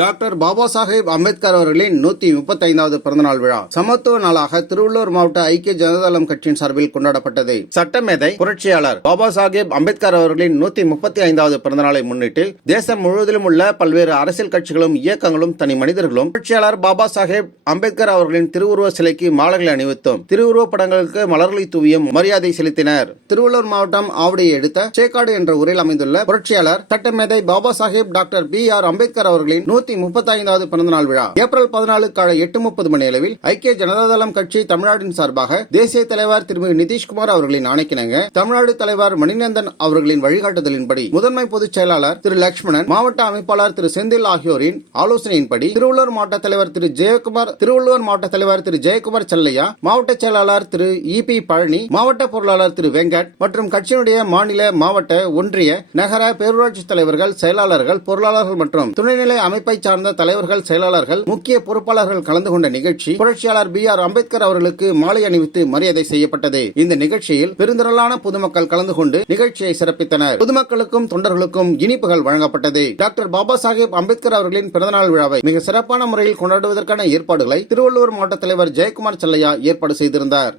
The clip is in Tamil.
டாக்டர் பாபா சாஹேப் அம்பேத்கர் அவர்களின் 135வது பிறந்தநாள் விழா சமத்துவ நாளாக திருவள்ளூர் மாவட்ட ஐக்கிய ஜனதாதளம் கட்சியின் சார்பில் கொண்டாடப்பட்டது. சட்டமேதை புரட்சியாளர் பாபா சாஹேப் அம்பேத்கர் அவர்களின் 135வது பிறந்தநாளை முன்னிட்டு தேசம் முழுவதிலும் உள்ள பல்வேறு அரசியல் கட்சிகளும் இயக்கங்களும் தனி மனிதர்களும் புரட்சியாளர் பாபா சாஹேப் அம்பேத்கர் அவர்களின் திருவுருவ சிலைக்கு மாலைகளை அணிவித்தும் திருவுருவ படங்களுக்கு மலர்களை தூவியும் மரியாதை செலுத்தினர். திருவள்ளூர் மாவட்டம் ஆவடியை அடுத்த சேக்காடு என்ற ஊரில் அமைந்துள்ள புரட்சியாளர் சட்டமேதை பாபா சாஹேப் டாக்டர் B.R. அம்பேத்கர் அவர்களின் 135வது பிறந்தநாள் விழா ஏப்ரல் 14 காலை 8:30 மணி அளவில் ஐக்கிய ஜனதாதளம் கட்சி தமிழ்நாட்டின் சார்பாக தேசிய தலைவர் திருமதி நிதிஷ்குமார் அவர்களின் ஆணைக்கிணங்க தமிழ்நாடு தலைவர் மணிநந்தன் அவர்களின் வழிகாட்டுதலின்படி முதன்மை பொதுச் செயலாளர் திரு லட்சுமணன், மாவட்ட அமைப்பாளர் திரு செந்தில் ஆகியோரின் ஆலோசனையின்படி திருவள்ளூர் மாவட்ட தலைவர் திரு ஜெயக்குமார், திருவள்ளூர் மாவட்ட தலைவர் திரு ஜெயக்குமார் செல்லையா, மாவட்ட செயலாளர் திரு E.P. பழனி, மாவட்ட பொருளாளர் திரு வெங்கட் மற்றும் கட்சியினுடைய மாநில, மாவட்ட, ஒன்றிய, நகர, பேரூராட்சி தலைவர்கள், செயலாளர்கள், பொருளாளர்கள் மற்றும் துணைநிலை அமைப்பை சார்ந்த தலைவர்கள், செயலாளர்கள், முக்கிய பொறுப்பாளர்கள் கலந்து கொண்ட நிகழ்ச்சி புரட்சியாளர் B.R. அம்பேத்கர் அவர்களுக்கு மாலை அணிவித்து மரியாதை செய்யப்பட்டது. இந்த நிகழ்ச்சியில் பெருந்திரளான பொதுமக்கள் கலந்து கொண்டு நிகழ்ச்சியை சிறப்பித்தனர். பொதுமக்களுக்கும் தொண்டர்களுக்கும் இனிப்புகள் வழங்கப்பட்டது. டாக்டர் பாபா சாஹேப் அம்பேத்கர் அவர்களின் பிறந்தநாள் விழாவை மிக சிறப்பான முறையில் கொண்டாடுவதற்கான ஏற்பாடுகளை திருவள்ளூர் மாவட்ட தலைவர் ஜெயக்குமார் செல்லையா ஏற்பாடு செய்திருந்தார்.